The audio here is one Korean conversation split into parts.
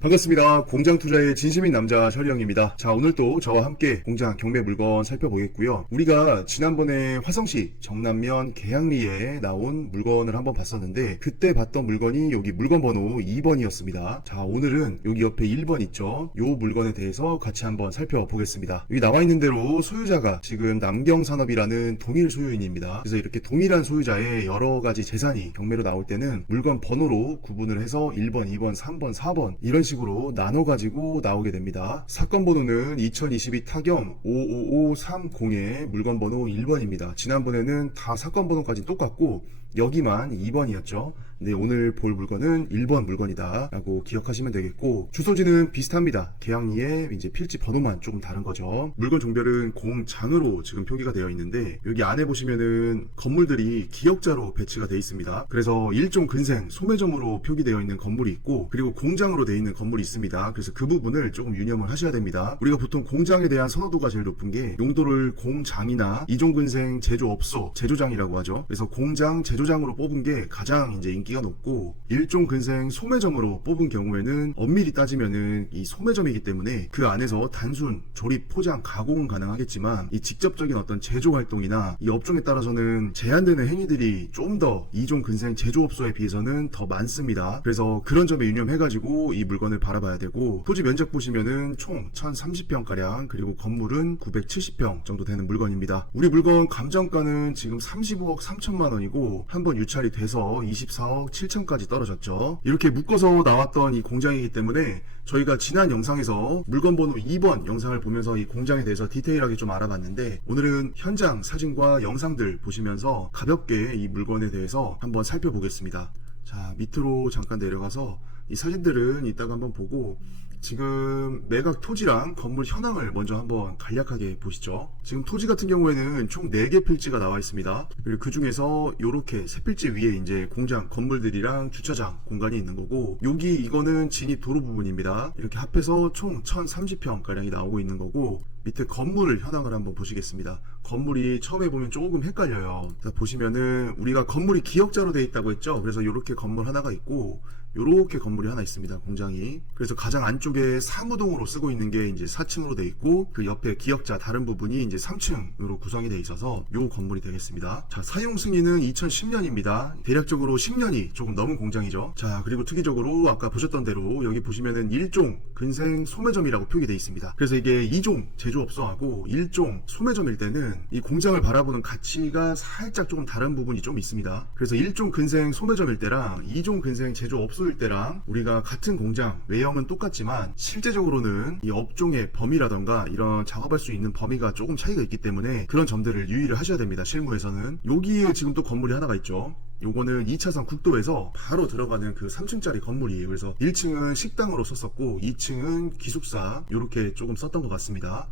반갑습니다. 공장 투자의 진심인 남자 셔리형입니다. 자, 오늘 또 저와 함께 공장 경매 물건 살펴보겠고요. 우리가 지난번에 화성시 정남면 계양리에 나온 물건을 한번 봤었는데 그때 봤던 물건이 여기 물건 번호 2번이었습니다. 자, 오늘은 여기 옆에 1번 있죠. 이 물건에 대해서 같이 한번 살펴보겠습니다. 여기 나와 있는 대로 소유자가 지금 남경산업이라는 동일 소유인입니다. 그래서 이렇게 동일한 소유자의 여러 가지 재산이 경매로 나올 때는 물건 번호로 구분을 해서 1번, 2번, 3번, 4번 이런 식으로 나눠가지고 나오게 됩니다. 사건 번호는 2022 타경 55530의 물건 번호 1번입니다. 지난번에는 다 사건 번호까지 똑같고 여기만 2번이었죠. 근데 오늘 볼 물건은 1번 물건이다 라고 기억하시면 되겠고, 주소지는 비슷합니다. 계양리에 이제 필지 번호만 조금 다른 거죠. 물건 종별은 공장으로 지금 표기가 되어 있는데 여기 안에 보시면은 건물들이 기역자로 배치가 되어 있습니다. 그래서 일종 근생 소매점으로 표기되어 있는 건물이 있고, 그리고 공장으로 되어 있는 건물이 있습니다. 그래서 그 부분을 조금 유념을 하셔야 됩니다. 우리가 보통 공장에 대한 선호도가 제일 높은 게 용도를 공장이나 이종근생 제조업소 제조장이라고 하죠. 그래서 공장 제조장으로 뽑은 게 가장 이제 인기가 높고, 일종 근생 소매점으로 뽑은 경우에는 엄밀히 따지면은 이 소매점이기 때문에 그 안에서 단순 조립, 포장, 가공은 가능하겠지만 이 직접적인 어떤 제조 활동이나 이 업종에 따라서는 제한되는 행위들이 좀 더 이종 근생 제조업소에 비해서는 더 많습니다. 그래서 그런 점에 유념해가지고 이 물건을 바라봐야 되고, 토지 면적 보시면은 총 1030평가량, 그리고 건물은 970평 정도 되는 물건입니다. 우리 물건 감정가는 지금 35억 3천만 원이고 한번 유찰이 돼서 24억 7천까지 떨어졌죠. 이렇게 묶어서 나왔던 이 공장이기 때문에 저희가 지난 영상에서 물건 번호 2번 영상을 보면서 이 공장에 대해서 디테일하게 좀 알아봤는데, 오늘은 현장 사진과 영상들 보시면서 가볍게 이 물건에 대해서 한번 살펴보겠습니다. 자, 밑으로 잠깐 내려가서 이 사진들은 이따가 한번 보고, 지금 매각 토지랑 건물 현황을 먼저 한번 간략하게 보시죠. 지금 토지 같은 경우에는 총 4개 필지가 나와 있습니다. 그리고 그 중에서 요렇게 세 필지 위에 이제 공장 건물들이랑 주차장 공간이 있는 거고, 여기 이거는 진입 도로 부분입니다. 이렇게 합해서 총 1030평 가량이 나오고 있는 거고, 밑에 건물 현황을 한번 보시겠습니다. 건물이 처음에 보면 조금 헷갈려요. 보시면은 우리가 건물이 기역자로 되어 있다고 했죠. 그래서 이렇게 건물 하나가 있고 요렇게 건물이 하나 있습니다. 공장이. 그래서 가장 안쪽에 사무동으로 쓰고 있는 게 이제 4층으로 되어 있고, 그 옆에 기역자 다른 부분이 이제 3층으로 구성이 되어 있어서 요 건물이 되겠습니다. 자, 사용 승인은 2010년입니다. 대략적으로 10년이 조금 넘은 공장이죠. 자, 그리고 특이적으로 아까 보셨던 대로 여기 보시면은 1종 근생 소매점이라고 표기되어 있습니다. 그래서 이게 2종 제조업소하고 1종 소매점일 때는 이 공장을 바라보는 가치가 살짝 조금 다른 부분이 좀 있습니다. 그래서 1종 근생 소매점일 때랑 2종 근생 제조업소일 때랑 우리가 같은 공장 외형은 똑같지만 실제적으로는 이 업종의 범위라던가 이런 작업할 수 있는 범위가 조금 차이가 있기 때문에 그런 점들을 유의를 하셔야 됩니다. 실무에서는. 여기에 지금 또 건물이 하나가 있죠. 요거는 2차선 국도에서 바로 들어가는 그 3층짜리 건물이에요. 그래서 1층은 식당으로 썼었고 2층은 기숙사 요렇게 조금 썼던 것 같습니다.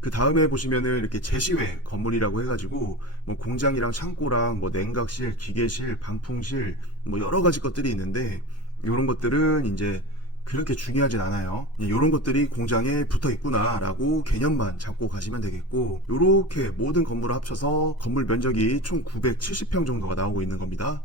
그 다음에 보시면은 이렇게 제시외 건물이라고 해가지고 뭐 공장이랑 창고랑 뭐 냉각실, 기계실, 방풍실 뭐 여러 가지 것들이 있는데, 요런 것들은 이제 그렇게 중요하진 않아요. 이런 것들이 공장에 붙어 있구나 라고 개념만 잡고 가시면 되겠고, 요렇게 모든 건물을 합쳐서 건물 면적이 총 970평 정도가 나오고 있는 겁니다.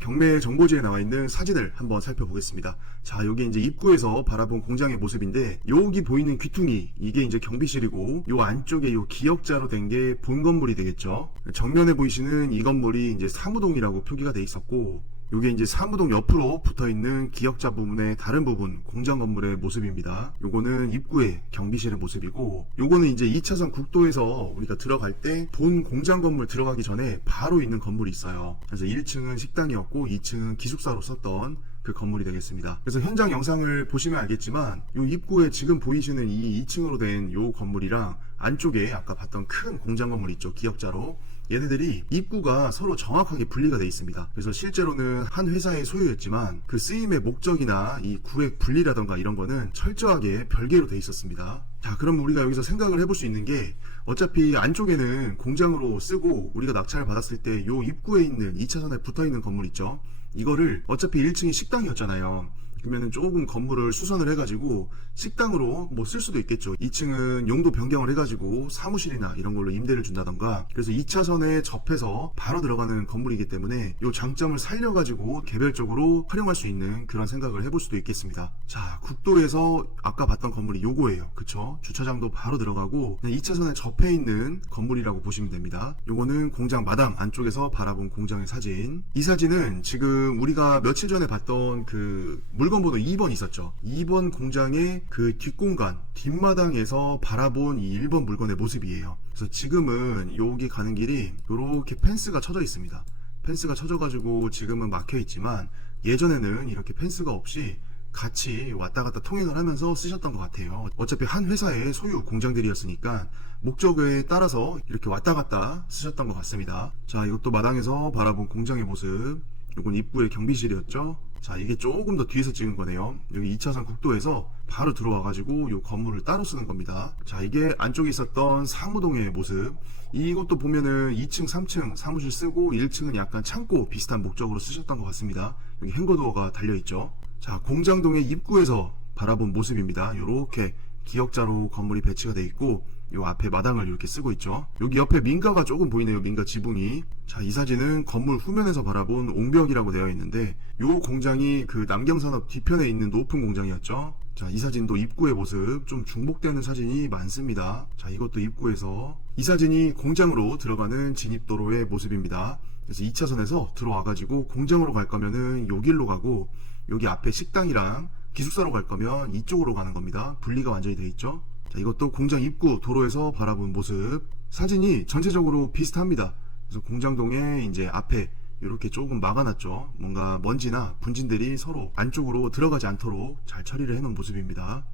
경매 정보지에 나와 있는 사진을 한번 살펴보겠습니다. 자, 여기 이제 입구에서 바라본 공장의 모습인데, 여기 보이는 귀퉁이 이게 이제 경비실이고, 요 안쪽에 요 기역자로 된 게 본 건물이 되겠죠. 정면에 보이시는 이 건물이 이제 사무동이라고 표기가 돼 있었고, 요게 이제 사무동 옆으로 붙어있는 기역자 부분의 다른 부분 공장 건물의 모습입니다. 요거는 입구의 경비실의 모습이고, 요거는 이제 2차선 국도에서 우리가 들어갈 때 본 공장 건물 들어가기 전에 바로 있는 건물이 있어요. 그래서 1층은 식당이었고 2층은 기숙사로 썼던 그 건물이 되겠습니다. 그래서 현장 영상을 보시면 알겠지만 요 입구에 지금 보이시는 이 2층으로 된 요 건물이랑 안쪽에 아까 봤던 큰 공장 건물 있죠, 기역자로. 얘네들이 입구가 서로 정확하게 분리가 되어 있습니다. 그래서 실제로는 한 회사의 소유였지만 그 쓰임의 목적이나 이 구획 분리라던가 이런 거는 철저하게 별개로 되어 있었습니다. 자, 그럼 우리가 여기서 생각을 해볼 수 있는 게, 어차피 안쪽에는 공장으로 쓰고 우리가 낙찰을 받았을 때 요 입구에 있는 2차선에 붙어있는 건물 있죠, 이거를 어차피 1층이 식당이었잖아요. 그러면은 조금 건물을 수선을 해가지고 식당으로 뭐 쓸 수도 있겠죠. 2층은 용도 변경을 해가지고 사무실이나 이런 걸로 임대를 준다던가. 그래서 2차선에 접해서 바로 들어가는 건물이기 때문에 이 장점을 살려가지고 개별적으로 활용할 수 있는 그런 생각을 해볼 수도 있겠습니다. 자, 국도에서 아까 봤던 건물이 요거예요. 그쵸? 주차장도 바로 들어가고 2차선에 접해 있는 건물이라고 보시면 됩니다. 요거는 공장 마당 안쪽에서 바라본 공장의 사진. 이 사진은 지금 우리가 며칠 전에 봤던 그 물건 번호 2번 있었죠. 2번 공장의 그 뒷공간, 뒷마당에서 바라본 이 1번 물건의 모습이에요. 그래서 지금은 여기 가는 길이 이렇게 펜스가 쳐져 있습니다. 펜스가 쳐져가지고 지금은 막혀 있지만 예전에는 이렇게 펜스가 없이 같이 왔다 갔다 통행을 하면서 쓰셨던 것 같아요. 어차피 한 회사의 소유 공장들이었으니까 목적에 따라서 이렇게 왔다 갔다 쓰셨던 것 같습니다. 자, 이것도 마당에서 바라본 공장의 모습. 이건 입구의 경비실이었죠. 자, 이게 조금 더 뒤에서 찍은 거네요. 여기 2차선 국도에서 바로 들어와가지고 이 건물을 따로 쓰는 겁니다. 자, 이게 안쪽에 있었던 사무동의 모습. 이것도 보면은 2층, 3층 사무실 쓰고 1층은 약간 창고 비슷한 목적으로 쓰셨던 것 같습니다. 여기 행거도어가 달려있죠. 자, 공장동의 입구에서 바라본 모습입니다. 요렇게 기역자로 건물이 배치가 돼 있고 요 앞에 마당을 이렇게 쓰고 있죠. 여기 옆에 민가가 조금 보이네요. 민가 지붕이. 자, 이 사진은 건물 후면에서 바라본 옹벽이라고 되어 있는데 요 공장이 그 남경산업 뒤편에 있는 높은 공장이었죠. 자, 이 사진도 입구의 모습 좀 중복되는 사진이 많습니다. 자, 이것도 입구에서. 이 사진이 공장으로 들어가는 진입도로의 모습입니다. 그래서 2차선에서 들어와가지고 공장으로 갈 거면은 요 길로 가고 여기 앞에 식당이랑 기숙사로 갈 거면 이쪽으로 가는 겁니다. 분리가 완전히 돼 있죠. 자, 이것도 공장 입구 도로에서 바라본 모습. 사진이 전체적으로 비슷합니다. 그래서 공장동에 이제 앞에 이렇게 조금 막아놨죠. 뭔가 먼지나 분진들이 서로 안쪽으로 들어가지 않도록 잘 처리를 해놓은 모습입니다.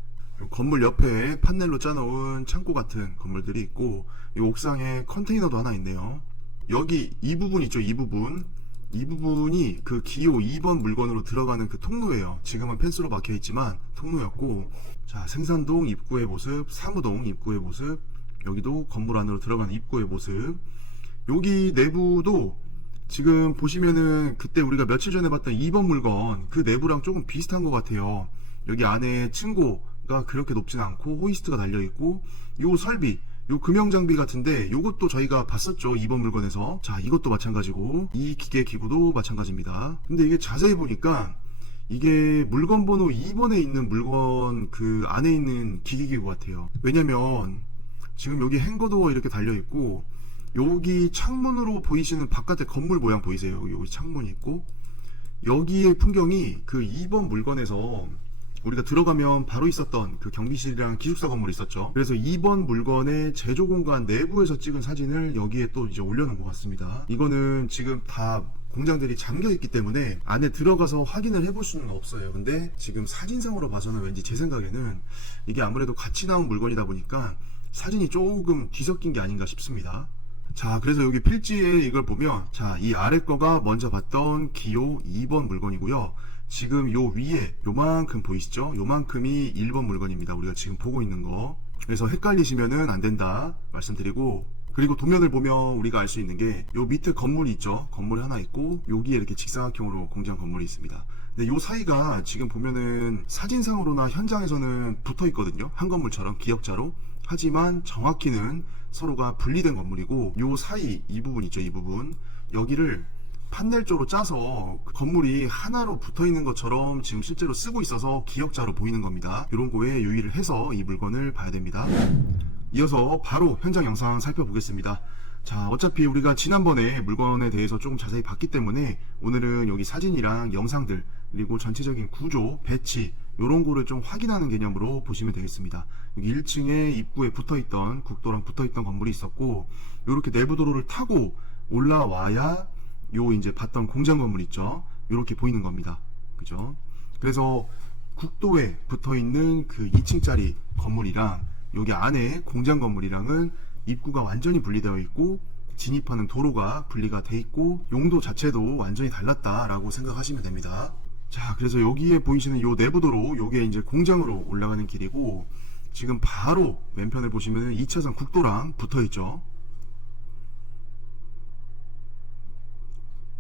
건물 옆에 판넬로 짜놓은 창고 같은 건물들이 있고 이 옥상에 컨테이너도 하나 있네요. 여기 이 부분 있죠. 이 부분. 이 부분이 그 기호 2번 물건으로 들어가는 그 통로예요. 지금은 펜스로 막혀 있지만 통로였고, 자, 생산동 입구의 모습, 사무동 입구의 모습, 여기도 건물 안으로 들어가는 입구의 모습. 여기 내부도 지금 보시면은 그때 우리가 며칠 전에 봤던 2번 물건 그 내부랑 조금 비슷한 것 같아요. 여기 안에 층고가 그렇게 높진 않고 호이스트가 달려 있고, 요 설비, 요 금형장비 같은데 요것도 저희가 봤었죠. 2번 물건에서. 자, 이것도 마찬가지고 이 기계 기구도 마찬가지입니다. 근데 이게 자세히 보니까 이게 물건 번호 2번에 있는 물건 그 안에 있는 기계 기구 같아요. 왜냐면 지금 여기 행거도어 이렇게 달려 있고 여기 창문으로 보이시는 바깥의 건물 모양 보이세요? 여기 창문이 있고 여기의 풍경이 그 2번 물건에서 우리가 들어가면 바로 있었던 그 경비실이랑 기숙사 건물이 있었죠. 그래서 2번 물건의 제조 공간 내부에서 찍은 사진을 여기에 또 이제 올려놓은 것 같습니다. 이거는 지금 다 공장들이 잠겨 있기 때문에 안에 들어가서 확인을 해볼 수는 없어요. 근데 지금 사진상으로 봐서는 왠지 제 생각에는 이게 아무래도 같이 나온 물건이다 보니까 사진이 조금 뒤섞인 게 아닌가 싶습니다. 자, 그래서 여기 필지에 이걸 보면, 자, 이 아래 거가 먼저 봤던 기호 2번 물건이고요. 지금 요 위에 요만큼 보이시죠? 요만큼이 1번 물건입니다. 우리가 지금 보고 있는 거. 그래서 헷갈리시면은 안 된다 말씀드리고, 그리고 도면을 보면 우리가 알 수 있는 게 요 밑에 건물이 있죠. 건물이 하나 있고 여기에 이렇게 직사각형으로 공장 건물이 있습니다. 근데 요 사이가 지금 보면은 사진상으로나 현장에서는 붙어 있거든요. 한 건물처럼 기역자로. 하지만 정확히는 서로가 분리된 건물이고 요 사이 이 부분 있죠. 이 부분 여기를 판넬조로 짜서 건물이 하나로 붙어 있는 것처럼 지금 실제로 쓰고 있어서 기역자로 보이는 겁니다. 이런 거에 유의를 해서 이 물건을 봐야 됩니다. 이어서 바로 현장 영상 살펴보겠습니다. 자, 어차피 우리가 지난번에 물건에 대해서 조금 자세히 봤기 때문에 오늘은 여기 사진이랑 영상들 그리고 전체적인 구조, 배치 이런 거를 좀 확인하는 개념으로 보시면 되겠습니다. 여기 1층에 입구에 붙어있던 국도랑 붙어있던 건물이 있었고 이렇게 내부 도로를 타고 올라와야 요 이제 봤던 공장 건물 있죠. 이렇게 보이는 겁니다. 그죠? 그래서 국도에 붙어있는 그 2층짜리 건물이랑 여기 안에 공장 건물이랑은 입구가 완전히 분리되어 있고 진입하는 도로가 분리가 돼 있고 용도 자체도 완전히 달랐다라고 생각하시면 됩니다. 자, 그래서 여기에 보이시는 요 내부도로 요게 이제 공장으로 올라가는 길이고 지금 바로 왼편을 보시면 2차선 국도랑 붙어있죠.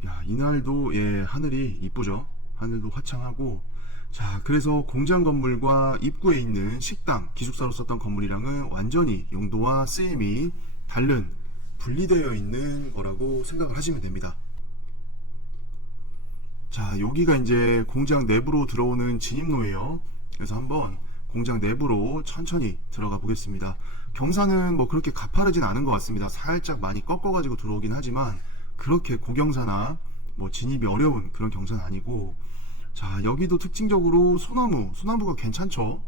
야, 이날도 예 하늘이 이쁘죠. 하늘도 화창하고 자, 그래서 공장 건물과 입구에 있는 식당, 기숙사로 썼던 건물이랑은 완전히 용도와 쓰임이 다른, 분리되어 있는 거라고 생각을 하시면 됩니다. 자, 여기가 이제 공장 내부로 들어오는 진입로예요. 그래서 한번 공장 내부로 천천히 들어가 보겠습니다. 경사는 뭐 그렇게 가파르진 않은 것 같습니다. 살짝 많이 꺾어가지고 들어오긴 하지만 그렇게 고경사나 뭐 진입이 어려운 그런 경사는 아니고, 자, 여기도 특징적으로 소나무가 괜찮죠.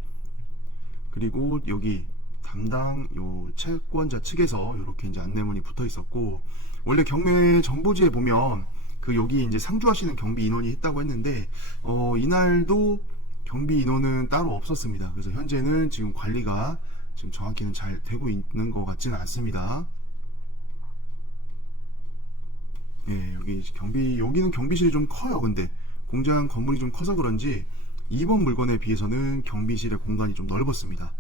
그리고 여기 담당 요 채권자 측에서 이렇게 이제 안내문이 붙어 있었고, 원래 경매 정보지에 보면 그 여기 이제 상주하시는 경비 인원이 있다고 했는데 이날도 경비 인원은 따로 없었습니다. 그래서 현재는 지금 관리가 지금 정확히는 잘 되고 있는 것 같지는 않습니다. 예, 여기는 경비실이 좀 커요. 근데 공장 건물이 좀 커서 그런지 이번 물건에 비해서는 경비실의 공간이 좀 넓었습니다.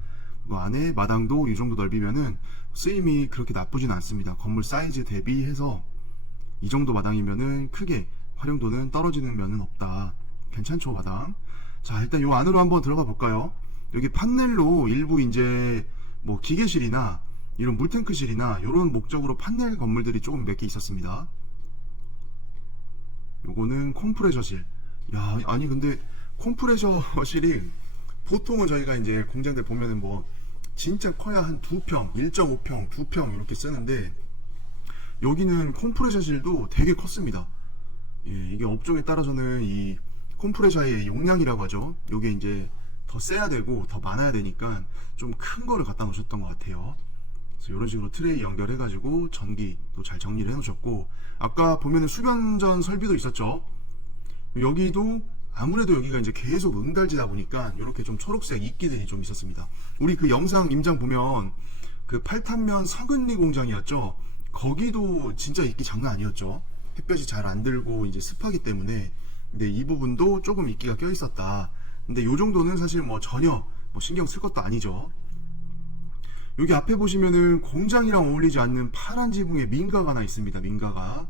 그 안에 마당도 이 정도 넓이면은 쓰임이 그렇게 나쁘진 않습니다. 건물 사이즈 대비해서 이 정도 마당이면은 크게 활용도는 떨어지는 면은 없다. 괜찮죠, 마당? 자, 일단 요 안으로 한번 들어가 볼까요? 여기 판넬로 일부 이제 뭐 기계실이나 이런 물탱크실이나 이런 목적으로 판넬 건물들이 조금 몇 개 있었습니다. 요거는 컴프레셔실. 야, 아니 근데 컴프레셔실이 보통은 저희가 이제 공장들 보면은 뭐 진짜 커야 한 2평, 1.5평, 2평 이렇게 쓰는데 여기는 컴프레셔실도 되게 컸습니다. 예, 이게 업종에 따라서는 이 컴프레셔의 용량이라고 하죠. 요게 이제 더 세야 되고 더 많아야 되니까 좀 큰 거를 갖다 놓으셨던 것 같아요. 그래서 이런 식으로 트레이 연결해가지고 전기도 잘 정리를 해놓으셨고, 아까 보면은 수변전 설비도 있었죠. 여기도 아무래도 여기가 이제 계속 응달지다 보니까 이렇게 좀 초록색 이끼들이 좀 있었습니다. 우리 그 영상 임장 보면 그 팔탄면 서근리 공장이었죠. 거기도 진짜 이끼 장난 아니었죠. 햇볕이 잘 안 들고 이제 습하기 때문에. 근데 이 부분도 조금 이끼가 껴 있었다. 근데 요 정도는 사실 뭐 전혀 뭐 신경 쓸 것도 아니죠. 여기 앞에 보시면은 공장이랑 어울리지 않는 파란 지붕에 민가가 하나 있습니다. 민가가.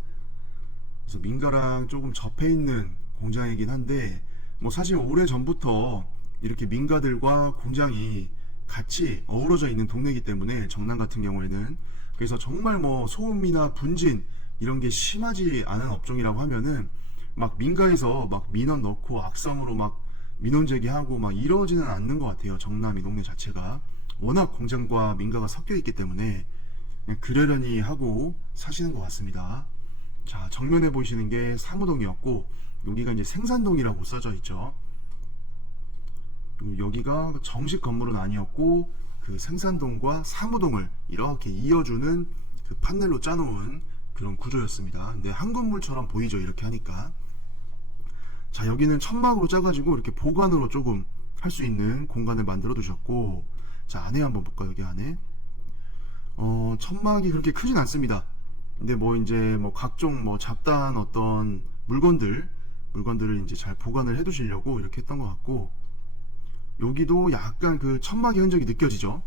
그래서 민가랑 조금 접해 있는 공장이긴 한데, 뭐 사실 오래 전부터 이렇게 민가들과 공장이 같이 어우러져 있는 동네이기 때문에, 정남 같은 경우에는. 그래서 정말 뭐 소음이나 분진 이런 게 심하지 않은 업종이라고 하면은 막 민가에서 막 민원 넣고 악성으로 막 민원 제기하고 막 이러지는 않는 것 같아요. 정남이 동네 자체가 워낙 공장과 민가가 섞여 있기 때문에 그냥 그러려니 하고 사시는 것 같습니다. 자, 정면에 보시는 게 사무동이었고, 여기가 이제 생산동이라고 써져 있죠. 여기가 정식 건물은 아니었고 그 생산동과 사무동을 이렇게 이어주는 그 판넬로 짜놓은 그런 구조였습니다. 근데 한 건물처럼 보이죠, 이렇게 하니까. 자, 여기는 천막으로 짜가지고 이렇게 보관으로 조금 할 수 있는 공간을 만들어 두셨고, 자, 안에 한번 볼까요? 여기 안에 천막이 그렇게 크진 않습니다. 근데 뭐 이제 뭐 각종 뭐 잡다한 어떤 물건들을 이제 잘 보관을 해 두시려고 이렇게 했던 것 같고, 여기도 약간 그 천막의 흔적이 느껴지죠.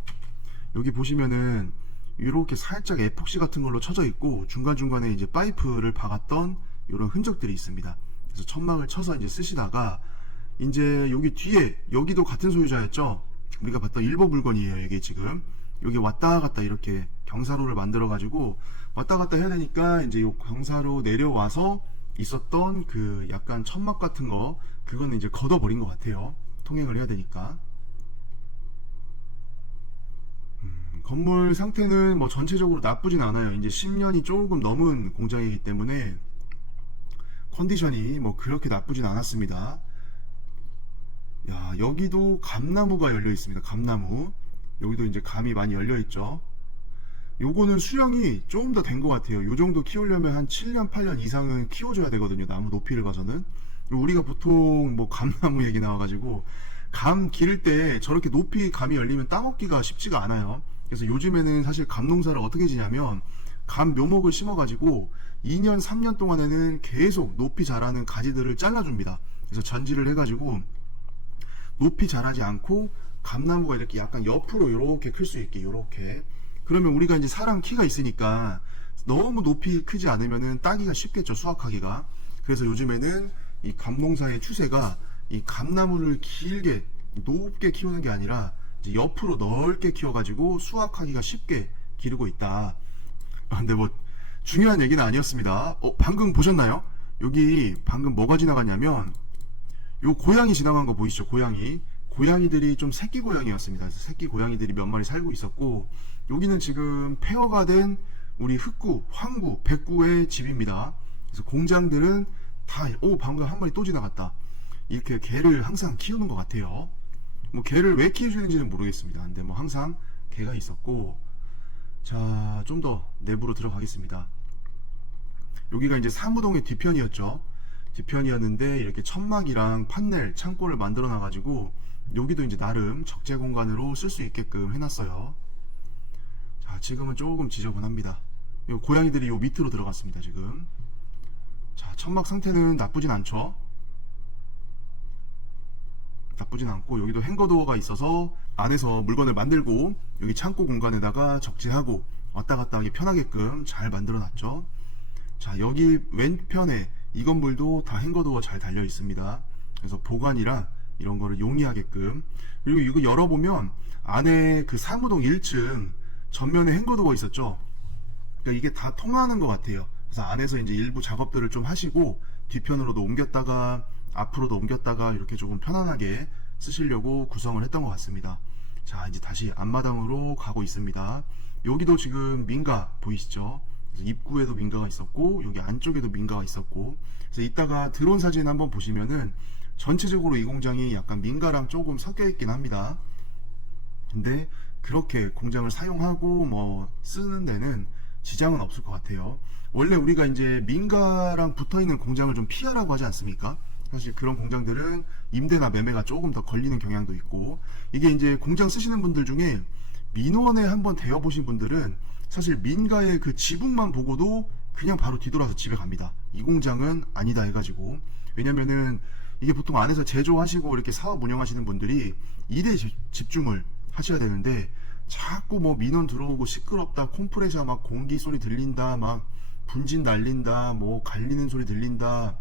여기 보시면은 이렇게 살짝 에폭시 같은 걸로 쳐져 있고, 중간중간에 이제 파이프를 박았던 이런 흔적들이 있습니다. 그래서 천막을 쳐서 이제 쓰시다가, 이제 여기 뒤에 여기도 같은 소유자였죠. 우리가 봤던 일본 물건이에요. 이게 지금 여기 왔다 갔다 이렇게 경사로를 만들어 가지고 왔다 갔다 해야 되니까 이제 요 경사로 내려와서 있었던 그 약간 천막 같은 거, 그거는 이제 걷어버린 것 같아요. 통행을 해야 되니까. 건물 상태는 뭐 전체적으로 나쁘진 않아요. 이제 10년이 조금 넘은 공장이기 때문에 컨디션이 뭐 그렇게 나쁘진 않았습니다. 야, 여기도 감나무가 열려 있습니다. 감나무. 여기도 이제 감이 많이 열려 있죠. 요거는 수령이 조금 더 된 것 같아요. 요 정도 키우려면 한 7년, 8년 이상은 키워줘야 되거든요. 나무 높이를 봐서는. 우리가 보통 뭐 감나무 얘기 나와가지고, 감 기를 때 저렇게 높이 감이 열리면 따먹기가 쉽지가 않아요. 그래서 요즘에는 사실 감 농사를 어떻게 지냐면, 감 묘목을 심어가지고 2년, 3년 동안에는 계속 높이 자라는 가지들을 잘라줍니다. 그래서 전지를 해가지고 높이 자라지 않고 감나무가 이렇게 약간 옆으로 이렇게 클 수 있게, 이렇게. 그러면 우리가 이제 사람 키가 있으니까 너무 높이 크지 않으면은 따기가 쉽겠죠, 수확하기가. 그래서 요즘에는 이 감농사의 추세가 이 감나무를 길게 높게 키우는 게 아니라 이제 옆으로 넓게 키워가지고 수확하기가 쉽게 기르고 있다. 근데 뭐 중요한 얘기는 아니었습니다. 방금 보셨나요? 여기 방금 뭐가 지나갔냐면 요 고양이 지나간 거 보이시죠? 고양이들이 좀 새끼 고양이였습니다. 그래서 새끼 고양이들이 몇 마리 살고 있었고, 여기는 지금 폐허가 된 우리 흑구, 황구, 백구의 집입니다. 그래서 공장들은 다, 방금 한 마리 또 지나갔다. 이렇게 개를 항상 키우는 것 같아요. 뭐 개를 왜 키우시는지는 모르겠습니다. 근데 뭐 항상 개가 있었고, 자, 좀 더 내부로 들어가겠습니다. 여기가 이제 사무동의 뒤편이었죠. 뒤편이었는데 이렇게 천막이랑 판넬, 창고를 만들어 놔가지고 여기도 이제 나름 적재 공간으로 쓸 수 있게끔 해놨어요. 자, 지금은 조금 지저분합니다. 요 고양이들이 요 밑으로 들어갔습니다. 지금. 자, 천막 상태는 나쁘진 않죠. 나쁘진 않고, 여기도 행거도어가 있어서 안에서 물건을 만들고 여기 창고 공간에다가 적재하고 왔다 갔다 하기 편하게끔 잘 만들어 놨죠. 자, 여기 왼편에 이 건물도 다 행거도어 잘 달려 있습니다. 그래서 보관이랑 이런 거를 용이하게끔. 그리고 이거 열어보면 안에 그 사무동 1층 전면에 행거도어 있었죠. 그러니까 이게 다 통하는 것 같아요. 그래서 안에서 이제 일부 작업들을 좀 하시고 뒤편으로도 옮겼다가 앞으로도 옮겼다가 이렇게 조금 편안하게 쓰시려고 구성을 했던 것 같습니다. 자, 이제 다시 앞마당으로 가고 있습니다. 여기도 지금 민가 보이시죠? 그래서 입구에도 민가가 있었고 여기 안쪽에도 민가가 있었고, 그래서 이따가 드론 사진 한번 보시면은 전체적으로 이 공장이 약간 민가랑 조금 섞여 있긴 합니다. 근데 그렇게 공장을 사용하고 뭐 쓰는 데는 지장은 없을 것 같아요. 원래 우리가 이제 민가랑 붙어있는 공장을 좀 피하라고 하지 않습니까? 사실 그런 공장들은 임대나 매매가 조금 더 걸리는 경향도 있고, 이게 이제 공장 쓰시는 분들 중에 민원에 한번 대여보신 분들은 사실 민가의 그 지붕만 보고도 그냥 바로 뒤돌아서 집에 갑니다. 이 공장은 아니다 해가지고. 왜냐면은 이게 보통 안에서 제조하시고 이렇게 사업 운영하시는 분들이 일에 집중을 하셔야 되는데, 자꾸 뭐 민원 들어오고 시끄럽다, 컴프레셔 막 공기 소리 들린다, 막 분진 날린다, 뭐 갈리는 소리 들린다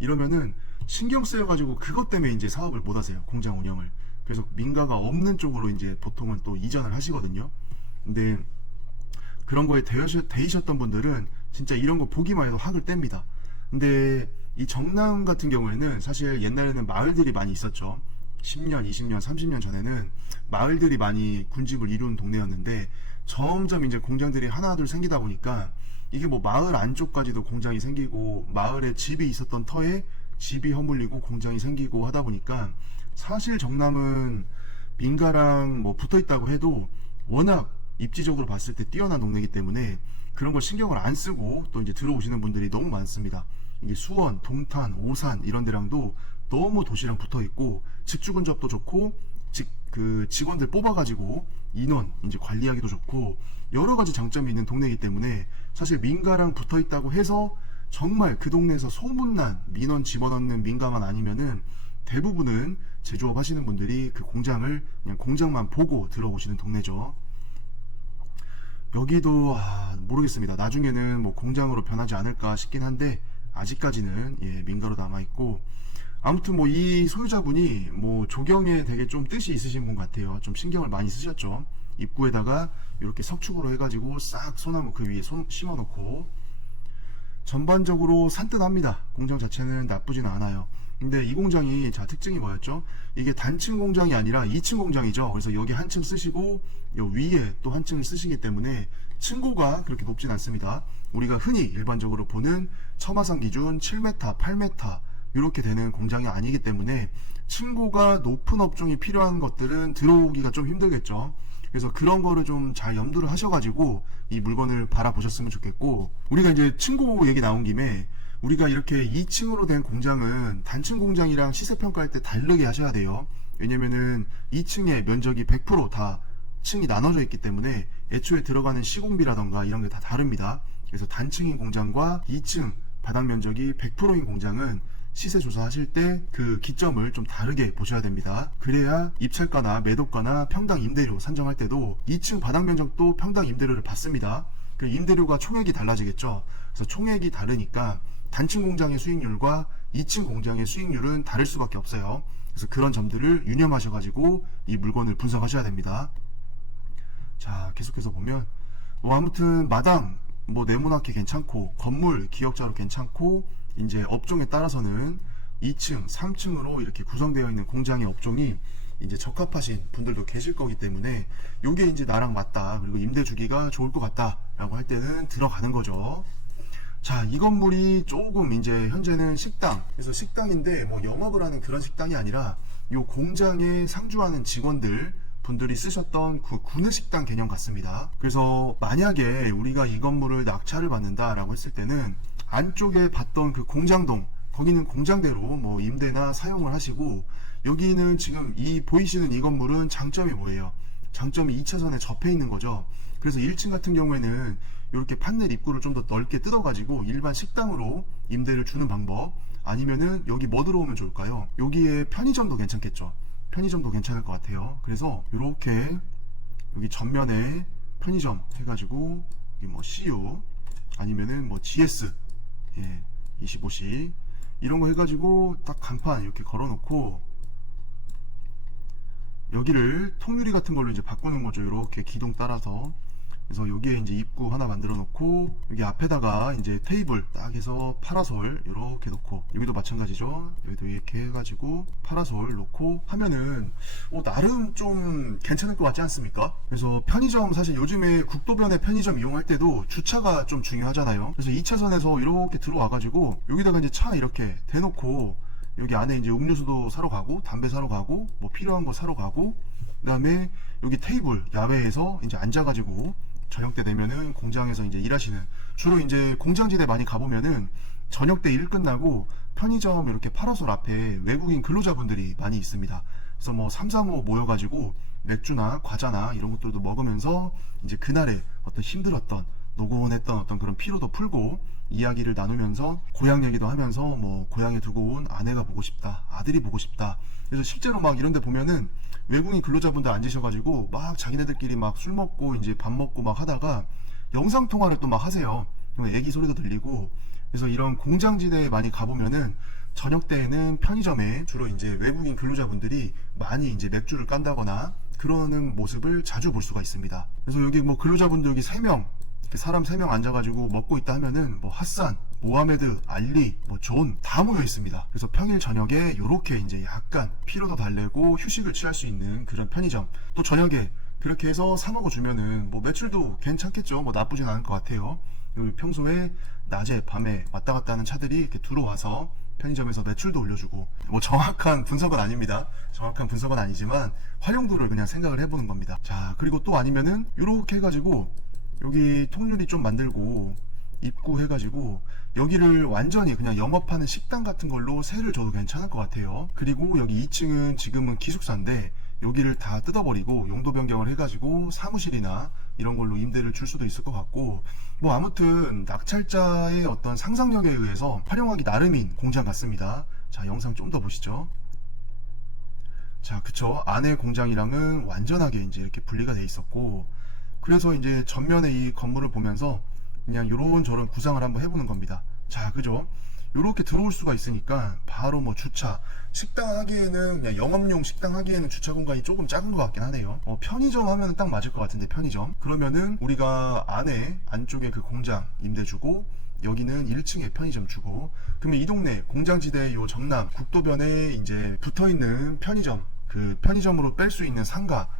이러면은 신경 쓰여가지고 그것 때문에 이제 사업을 못 하세요. 공장 운영을. 그래서 민가가 없는 쪽으로 이제 보통은 또 이전을 하시거든요. 근데 그런 거에 대이셨던 분들은 진짜 이런 거 보기만 해도 학을 뗍니다. 근데 이 정남 같은 경우에는 사실 옛날에는 마을들이 많이 있었죠. 10년, 20년, 30년 전에는 마을들이 많이 군집을 이룬 동네였는데, 점점 이제 공장들이 하나둘 생기다 보니까 이게 뭐 마을 안쪽까지도 공장이 생기고 마을에 집이 있었던 터에 집이 허물리고 공장이 생기고 하다 보니까, 사실 정남은 민가랑 뭐 붙어 있다고 해도 워낙 입지적으로 봤을 때 뛰어난 동네이기 때문에 그런 걸 신경을 안 쓰고 또 이제 들어오시는 분들이 너무 많습니다. 이게 수원, 동탄, 오산 이런 데랑도 너무 도시랑 붙어 있고 직주 근접도 좋고 그 직원들 뽑아가지고 인원 이제 관리하기도 좋고 여러 가지 장점이 있는 동네이기 때문에, 사실 민가랑 붙어 있다고 해서 정말 그 동네에서 소문난 민원 집어넣는 민가만 아니면은 대부분은 제조업 하시는 분들이 그 공장을 그냥 공장만 보고 들어오시는 동네죠. 여기도 모르겠습니다. 나중에는 뭐 공장으로 변하지 않을까 싶긴 한데 아직까지는 민가로 남아있고, 아무튼 뭐 이 소유자분이 뭐 조경에 되게 좀 뜻이 있으신 분 같아요. 좀 신경을 많이 쓰셨죠. 입구에다가 이렇게 석축으로 해가지고 싹 소나무 그 위에 심어놓고, 전반적으로 산뜻합니다. 공장 자체는 나쁘지는 않아요. 근데 이 공장이 특징이 뭐였죠? 이게 단층 공장이 아니라 2층 공장이죠. 그래서 여기 한 층 쓰시고 요 위에 또 한 층을 쓰시기 때문에 층고가 그렇게 높진 않습니다. 우리가 흔히 일반적으로 보는 첨화상 기준 7m, 8m 이렇게 되는 공장이 아니기 때문에 층고가 높은 업종이 필요한 것들은 들어오기가 좀 힘들겠죠. 그래서 그런 거를 좀 잘 염두를 하셔가지고 이 물건을 바라보셨으면 좋겠고, 우리가 이제 층고 얘기 나온 김에 우리가 이렇게 2층으로 된 공장은 단층 공장이랑 시세 평가할 때 다르게 하셔야 돼요. 왜냐면은 2층의 면적이 100% 층이 나눠져 있기 때문에 애초에 들어가는 시공비라던가 이런 게 다 다릅니다. 그래서 단층인 공장과 2층 바닥 면적이 100%인 공장은 시세 조사하실 때 그 기점을 좀 다르게 보셔야 됩니다. 그래야 입찰가나 매도가나 평당 임대료 산정할 때도 2층 바닥 면적도 평당 임대료를 받습니다. 그 임대료가 총액이 달라지겠죠. 그래서 총액이 다르니까 단층 공장의 수익률과 2층 공장의 수익률은 다를 수밖에 없어요. 그래서 그런 점들을 유념하셔가지고 이 물건을 분석하셔야 됩니다. 자, 계속해서 보면 아무튼 마당 네모나게 괜찮고 건물 기역자로 괜찮고 이제 업종에 따라서는 2층, 3층으로 이렇게 구성되어 있는 공장의 업종이 이제 적합하신 분들도 계실 거기 때문에 요게 이제 나랑 맞다, 그리고 임대 주기가 좋을 것 같다 라고 할 때는 들어가는 거죠. 자, 이 건물이 조금 이제 현재는 식당, 그래서 식당인데 영업을 하는 그런 식당이 아니라 요 공장에 상주하는 직원들 분들이 쓰셨던 그 구내식당 개념 같습니다. 그래서 만약에 우리가 이 건물을 낙찰을 받는다 라고 했을 때는 안쪽에 봤던 그 공장동, 거기는 공장대로 임대나 사용을 하시고, 여기는 지금 이 보이시는 이 건물은 장점이 뭐예요? 장점이 2차선에 접해 있는 거죠. 그래서 1층 같은 경우에는 이렇게 판넬 입구를 좀 더 넓게 뜯어 가지고 일반 식당으로 임대를 주는 방법, 아니면은 여기 뭐 들어오면 좋을까요? 여기에 편의점도 괜찮겠죠. 편의점도 괜찮을 것 같아요. 그래서 이렇게 여기 전면에 편의점 해가지고 여기 CU 아니면은 GS 25식 이런 거 해가지고 딱 간판 이렇게 걸어놓고, 여기를 통유리 같은 걸로 이제 바꾸는 거죠. 이렇게 기둥 따라서. 그래서 여기에 이제 입구 하나 만들어 놓고, 여기 앞에다가 이제 테이블 딱 해서 파라솔 이렇게 놓고, 여기도 마찬가지죠. 여기도 이렇게 해가지고 파라솔 놓고 하면은 나름 좀 괜찮을 것 같지 않습니까? 그래서 편의점, 사실 요즘에 국도변에 편의점 이용할 때도 주차가 좀 중요하잖아요. 그래서 2차선에서 이렇게 들어와가지고 여기다가 이제 차 이렇게 대놓고, 여기 안에 이제 음료수도 사러 가고, 담배 사러 가고, 필요한 거 사러 가고, 그 다음에 여기 테이블 야외에서 이제 앉아가지고 저녁 때 되면은 공장에서 이제 일하시는, 주로 이제 공장지대 많이 가보면은 저녁 때 일 끝나고 편의점 이렇게 파라솔 앞에 외국인 근로자분들이 많이 있습니다. 그래서 3, 4모 모여가지고 맥주나 과자나 이런 것들도 먹으면서 이제 그날의 어떤 힘들었던, 노곤했던 어떤 그런 피로도 풀고 이야기를 나누면서 고향 얘기도 하면서 고향에 두고 온 아내가 보고 싶다, 아들이 보고 싶다. 그래서 실제로 이런 데 보면은 외국인 근로자분들 앉으셔가지고 자기네들끼리 술 먹고 이제 밥 먹고 하다가 영상 통화를 또 하세요. 애기 소리도 들리고. 그래서 이런 공장지대에 많이 가보면은 저녁 때에는 편의점에 주로 이제 외국인 근로자분들이 많이 이제 맥주를 깐다거나 그러는 모습을 자주 볼 수가 있습니다. 그래서 여기 근로자분들 여기 3명, 사람 3명 앉아가지고 먹고 있다 하면은 하산, 모하메드, 알리, 존 다 모여 있습니다. 그래서 평일 저녁에 요렇게 이제 약간 피로도 달래고 휴식을 취할 수 있는 그런 편의점, 또 저녁에 그렇게 해서 사 먹어 주면은 매출도 괜찮겠죠. 나쁘진 않을 것 같아요. 평소에 낮에 밤에 왔다 갔다 하는 차들이 이렇게 들어와서 편의점에서 매출도 올려주고, 정확한 분석은 아닙니다. 정확한 분석은 아니지만 활용도를 그냥 생각을 해보는 겁니다. 자, 그리고 또 아니면은 요렇게 해가지고 여기 통유리 좀 만들고 입구 해가지고 여기를 완전히 그냥 영업하는 식당 같은 걸로 세를 줘도 괜찮을 것 같아요. 그리고 여기 2층은 지금은 기숙사인데 여기를 다 뜯어버리고 용도 변경을 해가지고 사무실이나 이런 걸로 임대를 줄 수도 있을 것 같고, 아무튼 낙찰자의 어떤 상상력에 의해서 활용하기 나름인 공장 같습니다. 자, 영상 좀 더 보시죠. 자, 그쵸. 안에 공장이랑은 완전하게 이제 이렇게 분리가 돼 있었고, 그래서 이제 전면에 이 건물을 보면서 그냥 요런 저런 구상을 한번 해보는 겁니다. 자, 그죠? 요렇게 들어올 수가 있으니까 바로 주차, 식당 하기에는 그냥 영업용 식당 하기에는 주차 공간이 조금 작은 것 같긴 하네요. 편의점 하면 딱 맞을 것 같은데, 편의점 그러면은 우리가 안쪽에 그 공장 임대 주고 여기는 1층에 편의점 주고, 그러면 이 동네 공장지대 요 정남 국도변에 이제 붙어있는 편의점, 그 편의점으로 뺄 수 있는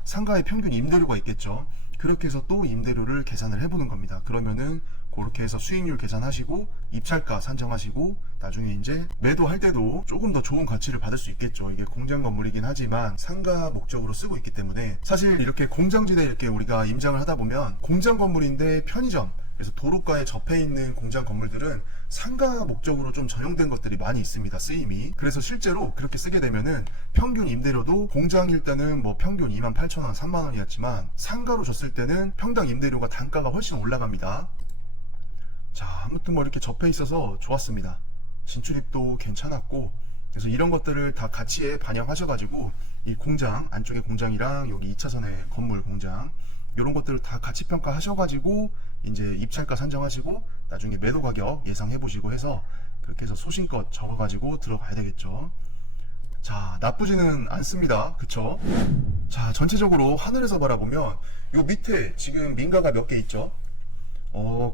상가의 평균 임대료가 있겠죠. 그렇게 해서 또 임대료를 계산을 해보는 겁니다. 그러면은 그렇게 해서 수익률 계산하시고 입찰가 산정하시고 나중에 이제 매도할 때도 조금 더 좋은 가치를 받을 수 있겠죠. 이게 공장 건물이긴 하지만 상가 목적으로 쓰고 있기 때문에, 사실 이렇게 공장지대 이렇게 우리가 임장을 하다 보면 공장 건물인데 편의점, 그래서 도로가에 접해 있는 공장 건물들은 상가 목적으로 좀 전용된 것들이 많이 있습니다. 쓰임이. 그래서 실제로 그렇게 쓰게 되면은 평균 임대료도 공장일 때는 평균 28,000원, 3만원이었지만 상가로 줬을 때는 평당 임대료가 단가가 훨씬 올라갑니다. 자, 아무튼 이렇게 접해 있어서 좋았습니다. 진출입도 괜찮았고, 그래서 이런 것들을 다 가치에 반영하셔가지고 이 공장, 안쪽에 공장이랑 여기 2차선의 건물 공장, 이런 것들을 다 가치 평가하셔가지고 이제 입찰가 산정하시고 나중에 매도 가격 예상해 보시고 해서 그렇게 해서 소신껏 적어가지고 들어가야 되겠죠. 자, 나쁘지는 않습니다. 그쵸? 자, 전체적으로 하늘에서 바라보면 요 밑에 지금 민가가 몇 개 있죠?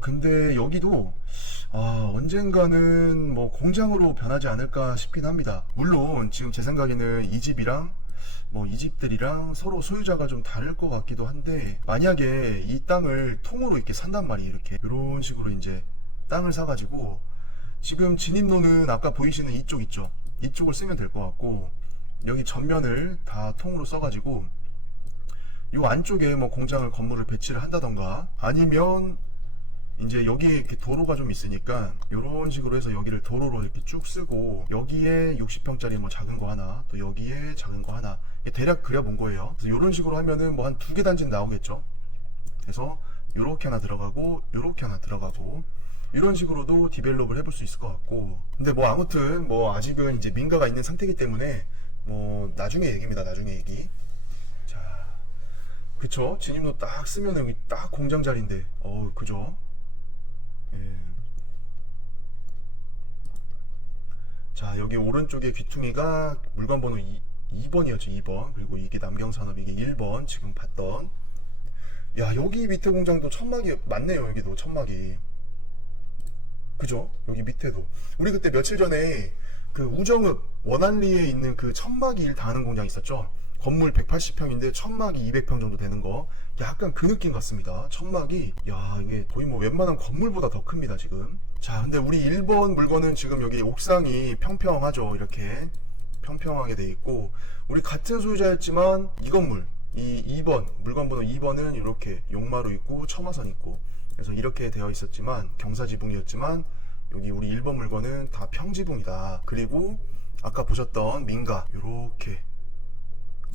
근데 여기도 언젠가는 뭐 공장으로 변하지 않을까 싶긴 합니다. 물론 지금 제 생각에는 이 집이랑 뭐 이 집들이랑 서로 소유자가 좀 다를 것 같기도 한데, 만약에 이 땅을 통으로 이렇게 산단 말이에요. 이렇게 이런 식으로 이제 땅을 사가지고, 지금 진입로는 아까 보이시는 이쪽 있죠? 이쪽을 쓰면 될 것 같고, 여기 전면을 다 통으로 써가지고 요 안쪽에 뭐 공장을 건물을 배치를 한다던가, 아니면 이제 여기에 이렇게 도로가 좀 있으니까 이런 식으로 해서 여기를 도로로 이렇게 쭉 쓰고, 여기에 60평짜리 뭐 작은 거 하나, 또 여기에 작은 거 하나, 대략 그려본 거예요. 그래서 이런 식으로 하면은 뭐 한 2개 단지는 나오겠죠. 그래서 요렇게 하나 들어가고 요렇게 하나 들어가고, 이런 식으로도 디벨롭을 해볼 수 있을 것 같고. 근데 뭐 아무튼 뭐 아직은 이제 민가가 있는 상태이기 때문에 뭐 나중에 얘기입니다. 나중에 얘기. 자, 그쵸? 진입로 딱 쓰면은 여기 딱 공장 자리인데, 그죠? 예. 자, 여기 오른쪽에 귀퉁이가 물건 번호 2번이었죠. 2번. 그리고 이게 남경산업, 이게 1번 지금 봤던. 야, 여기 밑에 공장도 천막이 많네요. 여기도 천막이. 그죠? 여기 밑에도. 우리 그때 며칠 전에 그 우정읍 원안리에 있는 그 천막이 일 다 하는 공장 있었죠? 건물 180평인데 천막이 200평 정도 되는 거. 약간 그 느낌 같습니다. 천막이, 야, 이게 거의 뭐 웬만한 건물보다 더 큽니다, 지금. 자, 근데 우리 1번 물건은 지금 여기 옥상이 평평하죠. 이렇게 평평하게 돼 있고, 우리 같은 소유자였지만 이 건물, 이 2번, 물건 번호 2번은 이렇게 용마루 있고 처마선 있고, 그래서 이렇게 되어 있었지만 경사지붕이었지만 여기 우리 1번 물건은 다 평지붕이다. 그리고 아까 보셨던 민가 요렇게,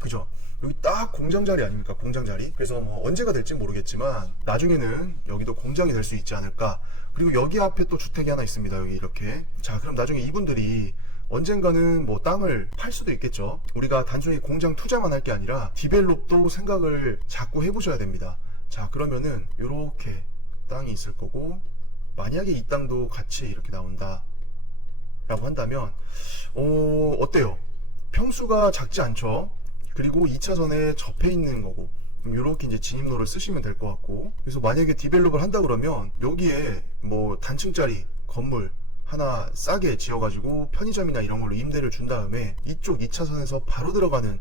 그죠? 여기 딱 공장 자리 아닙니까? 공장 자리. 그래서 뭐 언제가 될지 모르겠지만 나중에는 여기도 공장이 될 수 있지 않을까. 그리고 여기 앞에 또 주택이 하나 있습니다. 여기 이렇게. 자, 그럼 나중에 이분들이 언젠가는 뭐 땅을 팔 수도 있겠죠. 우리가 단순히 공장 투자만 할 게 아니라 디벨롭도 생각을 자꾸 해보셔야 됩니다. 자, 그러면은 요렇게 땅이 있을 거고, 만약에 이 땅도 같이 이렇게 나온다 라고 한다면 어때요? 평수가 작지 않죠? 그리고 2차선에 접해 있는 거고, 이렇게 이제 진입로를 쓰시면 될 것 같고. 그래서 만약에 디벨롭을 한다 그러면 여기에 뭐 단층짜리 건물 하나 싸게 지어가지고 편의점이나 이런 걸로 임대를 준 다음에 이쪽 2차선에서 바로 들어가는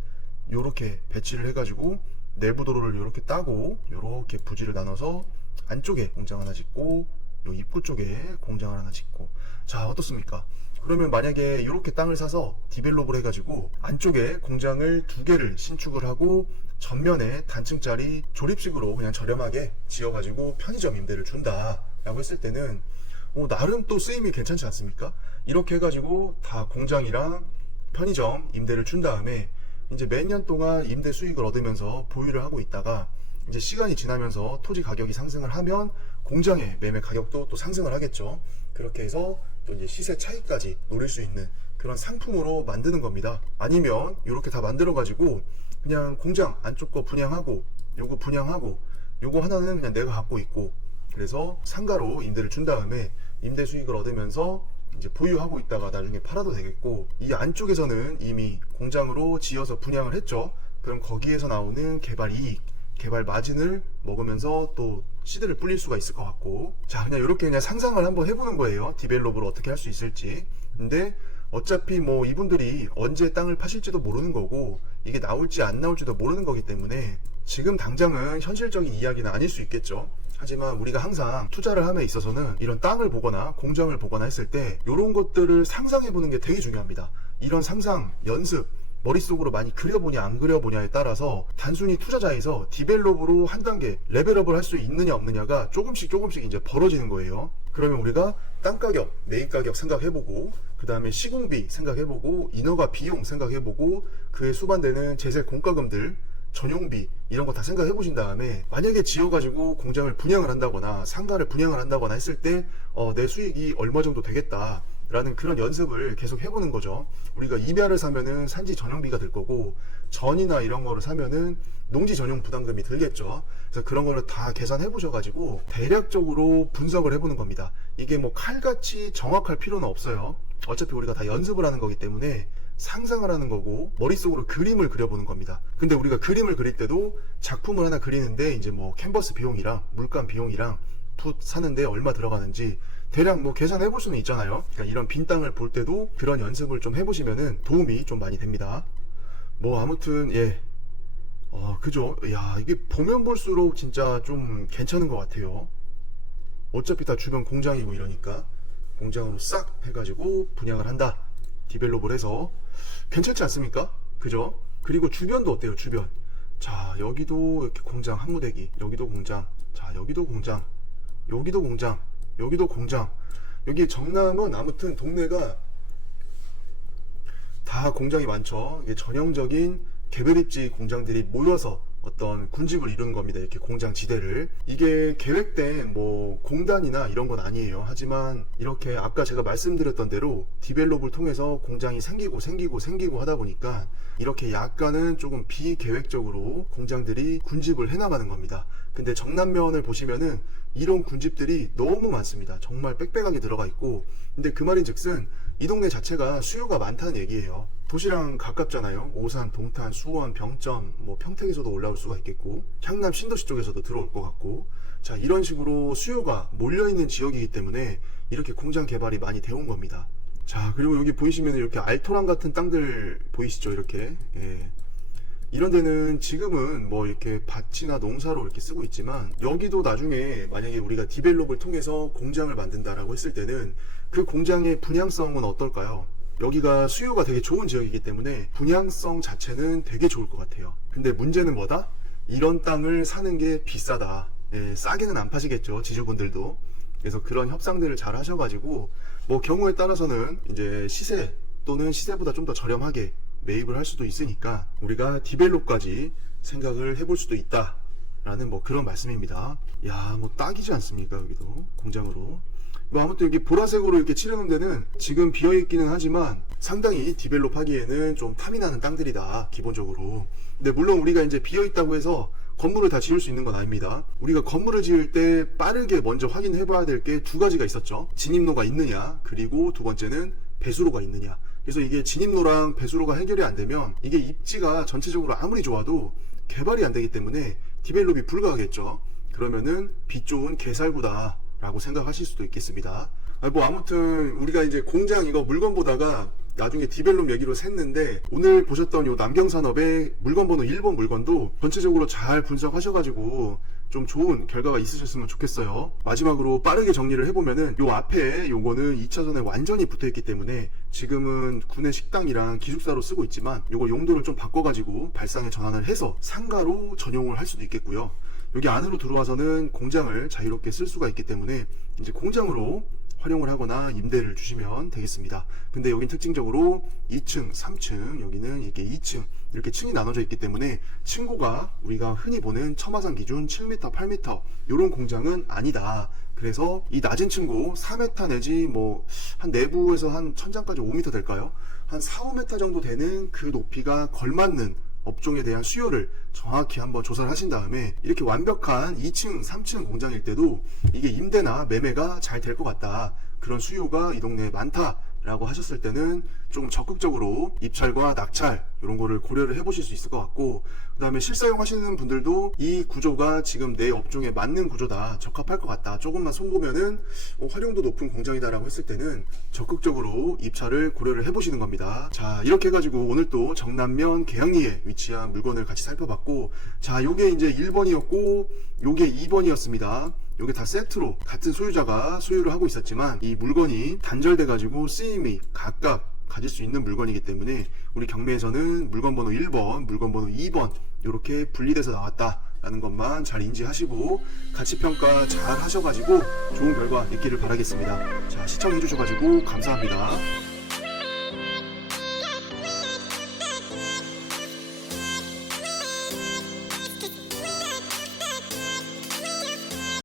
요렇게 배치를 해가지고 내부 도로를 요렇게 따고 요렇게 부지를 나눠서 안쪽에 공장 하나 짓고 요 입구 쪽에 공장을 하나 짓고. 자, 어떻습니까? 그러면 만약에 이렇게 땅을 사서 디벨롭을 해가지고 안쪽에 공장을 2개를 신축을 하고 전면에 단층짜리 조립식으로 그냥 저렴하게 지어가지고 편의점 임대를 준다 라고 했을 때는 나름 또 쓰임이 괜찮지 않습니까? 이렇게 해가지고 다 공장이랑 편의점 임대를 준 다음에 이제 몇 년 동안 임대 수익을 얻으면서 보유를 하고 있다가 이제 시간이 지나면서 토지 가격이 상승을 하면 공장의 매매 가격도 또 상승을 하겠죠. 그렇게 해서 또 이제 시세 차익까지 노릴 수 있는 그런 상품으로 만드는 겁니다. 아니면 이렇게 다 만들어 가지고 그냥 공장 안쪽 거 분양하고 요거 분양하고 요거 하나는 그냥 내가 갖고 있고, 그래서 상가로 임대를 준 다음에 임대 수익을 얻으면서 이제 보유하고 있다가 나중에 팔아도 되겠고, 이 안쪽에서는 이미 공장으로 지어서 분양을 했죠. 그럼 거기에서 나오는 개발 이익, 개발 마진을 먹으면서 또 시대를 불릴 수가 있을 것 같고. 자, 그냥 이렇게 그냥 상상을 한번 해보는 거예요. 디벨롭을 어떻게 할 수 있을지. 근데 어차피 뭐 이분들이 언제 땅을 파실지도 모르는 거고 이게 나올지 안 나올지도 모르는 거기 때문에 지금 당장은 현실적인 이야기는 아닐 수 있겠죠. 하지만 우리가 항상 투자를 함에 있어서는 이런 땅을 보거나 공장을 보거나 했을 때 이런 것들을 상상해 보는 게 되게 중요합니다. 이런 상상, 연습, 머릿속으로 많이 그려보냐 안 그려보냐에 따라서 단순히 투자자에서 디벨롭으로 한 단계 레벨업을 할 수 있느냐 없느냐가 조금씩 이제 벌어지는 거예요. 그러면 우리가 땅가격, 매입가격 생각해보고, 그 다음에 시공비 생각해보고, 인허가 비용 생각해보고, 그에 수반되는 제세 공과금들, 전용비 이런 거 다 생각해 보신 다음에 만약에 지어가지고 공장을 분양을 한다거나 상가를 분양을 한다거나 했을 때 내 수익이 얼마 정도 되겠다, 라는 그런 연습을 계속 해보는 거죠. 우리가 입야를 사면은 산지 전용비가 들 거고, 전이나 이런 거를 사면은 농지 전용 부담금이 들겠죠. 그래서 그런 거를 다 계산해 보셔가지고 대략적으로 분석을 해보는 겁니다. 이게 뭐 칼같이 정확할 필요는 없어요. 어차피 우리가 다 연습을 하는 거기 때문에 상상을 하는 거고, 머릿속으로 그림을 그려보는 겁니다. 근데 우리가 그림을 그릴 때도 작품을 하나 그리는데 이제 뭐 캔버스 비용이랑 물감 비용이랑 붓 사는데 얼마 들어가는지 대략 뭐 계산해 볼 수는 있잖아요. 그러니까 이런 빈 땅을 볼 때도 그런 연습을 좀 해보시면은 도움이 좀 많이 됩니다. 뭐 아무튼 그죠. 야, 이게 보면 볼수록 진짜 좀 괜찮은 것 같아요. 어차피 다 주변 공장이고 이러니까 공장으로 싹 해가지고 분양을 한다, 디벨롭을 해서. 괜찮지 않습니까? 그죠? 그리고 주변도 어때요? 주변. 자, 여기도 이렇게 공장 한 무대기, 여기도 공장, 자, 여기도 공장, 여기도 공장, 여기도 공장. 여기 정남은 아무튼 동네가 다 공장이 많죠. 이게 전형적인 개별 입지 공장들이 모여서 어떤 군집을 이루는 겁니다. 이렇게 공장 지대를. 이게 계획된 뭐 공단이나 이런 건 아니에요. 하지만 이렇게 아까 제가 말씀드렸던 대로 디벨롭을 통해서 공장이 생기고 하다 보니까 이렇게 약간은 조금 비계획적으로 공장들이 군집을 해나가는 겁니다. 근데 정남면을 보시면은 이런 군집들이 너무 많습니다. 정말 빽빽하게 들어가 있고, 근데 그 말인즉슨 이 동네 자체가 수요가 많다는 얘기예요. 도시랑 가깝잖아요. 오산, 동탄, 수원, 병점, 뭐 평택에서도 올라올 수가 있겠고, 향남 신도시 쪽에서도 들어올 것 같고, 자, 이런 식으로 수요가 몰려있는 지역이기 때문에 이렇게 공장 개발이 많이 되어 온 겁니다. 자, 그리고 여기 보이시면 이렇게 알토란 같은 땅들 보이시죠? 이렇게. 예. 이런 데는 지금은 뭐 이렇게 밭이나 농사로 이렇게 쓰고 있지만, 여기도 나중에 만약에 우리가 디벨롭을 통해서 공장을 만든다라고 했을 때는 그 공장의 분양성은 어떨까요? 여기가 수요가 되게 좋은 지역이기 때문에 분양성 자체는 되게 좋을 것 같아요. 근데 문제는 뭐다? 이런 땅을 사는 게 비싸다. 예, 싸게는 안 파시겠죠, 지주분들도. 그래서 그런 협상들을 잘 하셔가지고 뭐 경우에 따라서는 이제 시세 또는 시세보다 좀 더 저렴하게 매입을 할 수도 있으니까 우리가 디벨롭까지 생각을 해볼 수도 있다 라는 뭐 그런 말씀입니다. 야, 뭐 딱이지 않습니까? 여기도 공장으로. 뭐 아무튼 여기 보라색으로 이렇게 칠해놓은 데는 지금 비어있기는 하지만 상당히 디벨롭 하기에는 좀 탐이 나는 땅들이다, 기본적으로. 근데 물론 우리가 이제 비어있다고 해서 건물을 다 지을 수 있는 건 아닙니다. 우리가 건물을 지을 때 빠르게 먼저 확인해 봐야 될 게 두 가지가 있었죠. 진입로가 있느냐, 그리고 두 번째는 배수로가 있느냐. 그래서 이게 진입로랑 배수로가 해결이 안 되면 이게 입지가 전체적으로 아무리 좋아도 개발이 안 되기 때문에 디벨롭이 불가하겠죠. 그러면은 빛 좋은 개살구다 라고 생각하실 수도 있겠습니다. 뭐 아무튼 우리가 이제 공장 이거 물건 보다가 나중에 디벨롭 얘기로 샜는데, 오늘 보셨던 요 남경산업의 물건 번호 1번 물건도 전체적으로 잘 분석하셔가지고 좀 좋은 결과가 있으셨으면 좋겠어요. 마지막으로 빠르게 정리를 해보면은 요 앞에 요거는 2차선에 완전히 붙어있기 때문에 지금은 구내 식당이랑 기숙사로 쓰고 있지만 요거 용도를 좀 바꿔가지고 발상에 전환을 해서 상가로 전용을 할 수도 있겠고요. 여기 안으로 들어와서는 공장을 자유롭게 쓸 수가 있기 때문에 이제 공장으로 활용을 하거나 임대를 주시면 되겠습니다. 근데 여긴 특징적으로 2층, 3층, 여기는 이렇게 2층 이렇게 층이 나눠져 있기 때문에 층고가 우리가 흔히 보는 첨화산 기준 7m, 8m 이런 공장은 아니다. 그래서 이 낮은 층고 4m 내지 뭐 한 내부에서 한 천장까지 5m 될까요? 한 4, 5m 정도 되는 그 높이가 걸맞는 업종에 대한 수요를 정확히 한번 조사를 하신 다음에 이렇게 완벽한 2층, 3층 공장일 때도 이게 임대나 매매가 잘 될 것 같다, 그런 수요가 이 동네에 많다 라고 하셨을 때는 좀 적극적으로 입찰과 낙찰 이런 거를 고려를 해보실 수 있을 것 같고, 그 다음에 실사용 하시는 분들도 이 구조가 지금 내 업종에 맞는 구조다, 적합할 것 같다, 조금만 손보면은 활용도 높은 공장이다 라고 했을 때는 적극적으로 입찰을 고려를 해보시는 겁니다. 자, 이렇게 해가지고 오늘 또 정남면 계양리에 위치한 물건을 같이 살펴봤고, 자, 요게 이제 1번이었고 요게 2번이었습니다. 요게 다 세트로 같은 소유자가 소유를 하고 있었지만 이 물건이 단절돼 가지고 쓰임이 각각 가질 수 있는 물건이기 때문에 우리 경매에서는 물건 번호 1번, 물건 번호 2번 이렇게 분리돼서 나왔다 라는 것만 잘 인지하시고 가치평가 잘 하셔가지고 좋은 결과 있기를 바라겠습니다. 자, 시청해 주셔가지고 감사합니다.